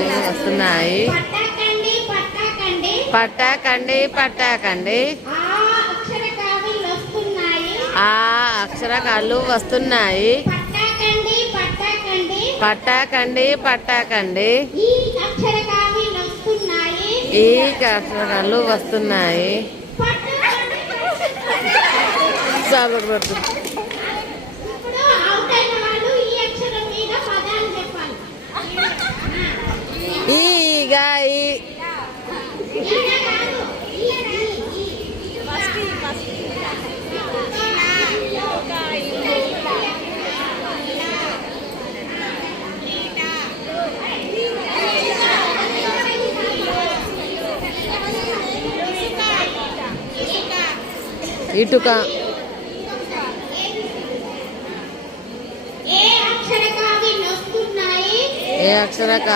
వస్తున్నాయి. పట్టాకండి పట్టాకండి ఆ అక్షరకాలు వస్తున్నాయి. పట్టాకండి పట్టాకండి ఈ అక్షరకాలు వస్తున్నాయి. ఈగా ఈ ఇటుక ఏ అక్షరక